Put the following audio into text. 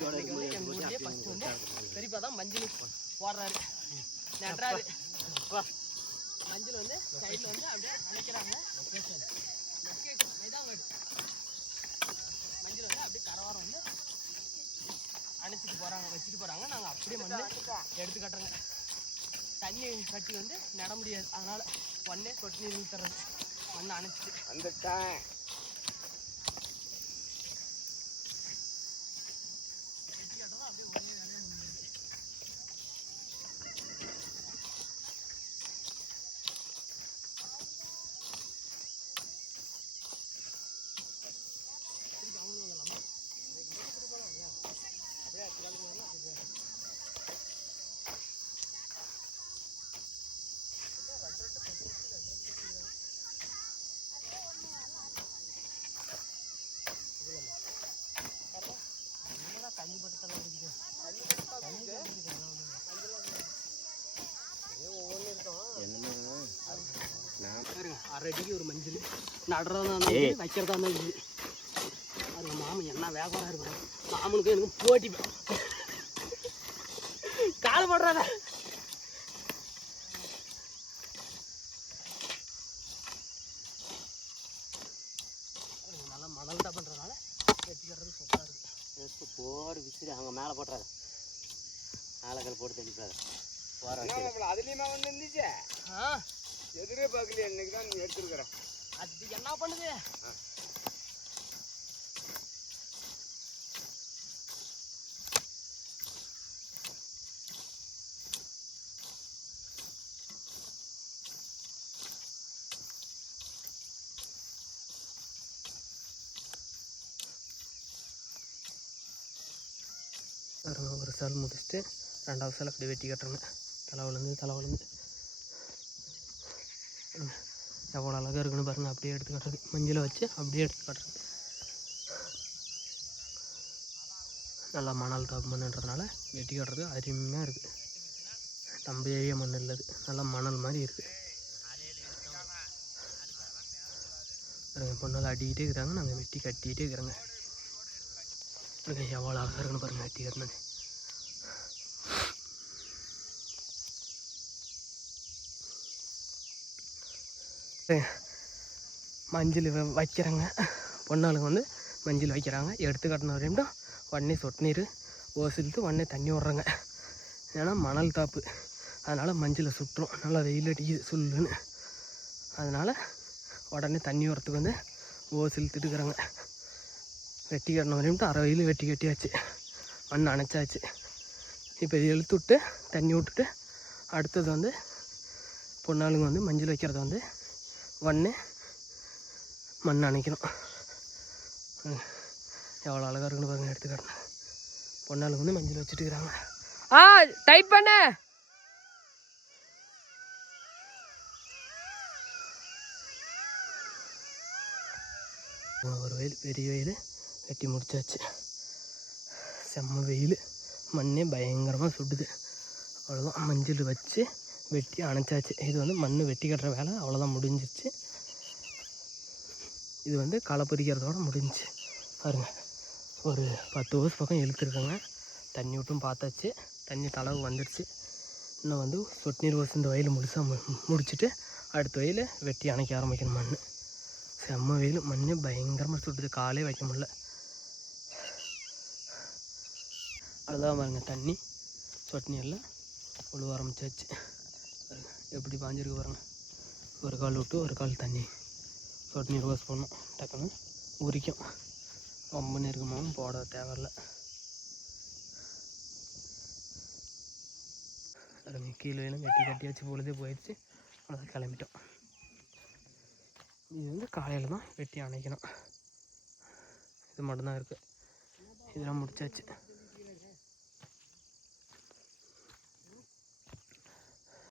இன்னைக்கு வந்து எங்க ஊர்லயே ஃபர்ஸ்ட் வந்து பெரியப்பா தான் மஞ்சள் போடுறாரு. நடுறாரு மஞ்சள் வந்து சைடுல வந்து அப்படியே அணைக்கிறாங்க. மைதாங்காடு. மஞ்சள் வந்து அப்படியே கரவாரம் வந்து அணைச்சிட்டு போறாங்க வச்சுட்டு போறாங்க. நாங்க அப்படியே வந்து எடுத்து கட்டுறோங்க. தண்ணி கட்டி வந்து நட முடியாது. அதனால ஒன்னே சொட்டு நீர் மண்ணை அணைச்சிட்டு. வந்துட்டேன். பாருங்க அரை அடிக்கு ஒரு மஞ்சள். நடுறதா இருந்தாலும் வைக்கிறதா இருந்தாலும் இது பாருங்க மாமன் என்ன வியாபாரம் இருக்கு மாமனுக்கு எனக்கு போட்டி கால படுறாத. நல்லா மணல் தான் பண்றதுனால வெட்டிக்கிறது சூப்பரா இருக்கு. போடு விசிறி. அங்கே மேலே போட்டுறாரு ஆலக்கல் போட்டு தள்ளிப்பாரு போற வச்சு அதுலயுமா வந்து இருந்துச்சு ஆ. எதிரே பார்க்கல இன்னைக்கு தான் நீ எடுத்துருக்குற. அது என்ன பண்ணுது? ஒரு சால் முடிச்சுட்டு ரெண்டாவது சால் அப்படி வெட்டி கட்டுறேங்க தலை விழுந்து தலை விழுந்து எவ்வளோ அழகாக இருக்குன்னு பாருங்க. அப்படியே எடுத்து காட்டுறது மஞ்சளை வச்சு அப்படியே எடுத்து காட்டுறது நல்லா மணல் தாப்பு மண்ணுன்றதுனால வெட்டி காட்டுறது அருமையாக இருக்குது நம்ம ஏரியா மண் இல்லது நல்லா மணல் மாதிரி இருக்குது பொண்ணால் அடிக்கிட்டே இருக்கிறாங்க. நாங்கள் வெட்டி கட்டிக்கிட்டே இருக்கிறோங்க. எவ்வளோ அழகாக இருக்குன்னு பாருங்க வெட்டி கட்டினது. மஞ்சள் வ- வைக்கிறாங்க. பொண்ணாளுங்க வந்து மஞ்சள் வைக்கிறாங்க. எடுத்து கட்டின வரையும் உடனே சொட்டு நீர் ஓசிலுத்து உடனே தண்ணி விட்றாங்க. ஏன்னா மணல் தாப்பு அதனால் மஞ்சளை சுட்டுரும். நல்லா வெயில் அடிக்குது சுல்லுன்னு. அதனால் உடனே தண்ணி வரத்துக்கு வந்து ஓசில் திட்டுக்கிறாங்க. வெட்டி கட்டின வரையும் அரை வெயில் வெட்டி கட்டியாச்சு. மண் அணைச்சாச்சு. இப்போ இது இழுத்து விட்டு தண்ணி விட்டுட்டு அடுத்தது வந்து பொண்ணாளுங்க வந்து மஞ்சள் வைக்கிறத வந்து ஒன்று மண் அணைக்கணும். எவ்வளோ அழகாக இருக்குன்னு பாருங்க எடுத்துக்காட்டினேன் பொண்ணாளுங்க வந்து மஞ்சள் வச்சுட்டு இருக்கிறாங்க ஆ டைப் பண்ண. ஒரு வயல் பெரிய வயல் வெட்டி முடிச்சாச்சு. செம்ம வெயில். மண்ணே பயங்கரமாக சுடுது. அவ்வளோதான் மஞ்சள் வச்சு வெட்டி அணைச்சாச்சு. இது வந்து மண் வெட்டி கட்டுற வேலை. அவ்வளோதான் முடிஞ்சிச்சு இது வந்து களை பிரிக்கிறதோட முடிஞ்சுச்சு. பாருங்க. ஒரு பத்து ஹோஸ் பக்கம் இழுத்துருக்கோங்க தண்ணி விட்டும் பார்த்தாச்சு. தண்ணி தளவு வந்துடுச்சு இன்னும் வந்து சொட்டு நீர் ஹோஸ் இந்த வயல் முழுசாக மு முடிச்சுட்டு அடுத்த வயல் வெட்டி அணைக்க ஆரம்பிக்கணும் மண் செம்ம வெயில். மண் பயங்கரமாக சுட்டுது காலே வைக்க முடில அதுதான் பாருங்கள் தண்ணி. சொட்டு நீரில் உழுவ ஆரம்பிச்சாச்சு. எப்படி பாஞ்சிருக்கு பாருங்க. ஒரு கால் விட்டு ஒரு கால் தண்ணி. சொட்டு நீர் வாஷ் பண்ணும் டக்குன்னு உரிக்கும். ரொம்ப நெருக்கமாகவும் போட தேவையில்ல. அதுங்க கீழே கட்டி வெட்டி கட்டியாச்சு பொழுதே போயிடுச்சு. அதை கிளம்பிட்டோம். இது வந்து காலையில் தான் வெட்டி அணைக்கணும். இது மட்டும்தான் இருக்குது இதெல்லாம் முடிச்சாச்சு.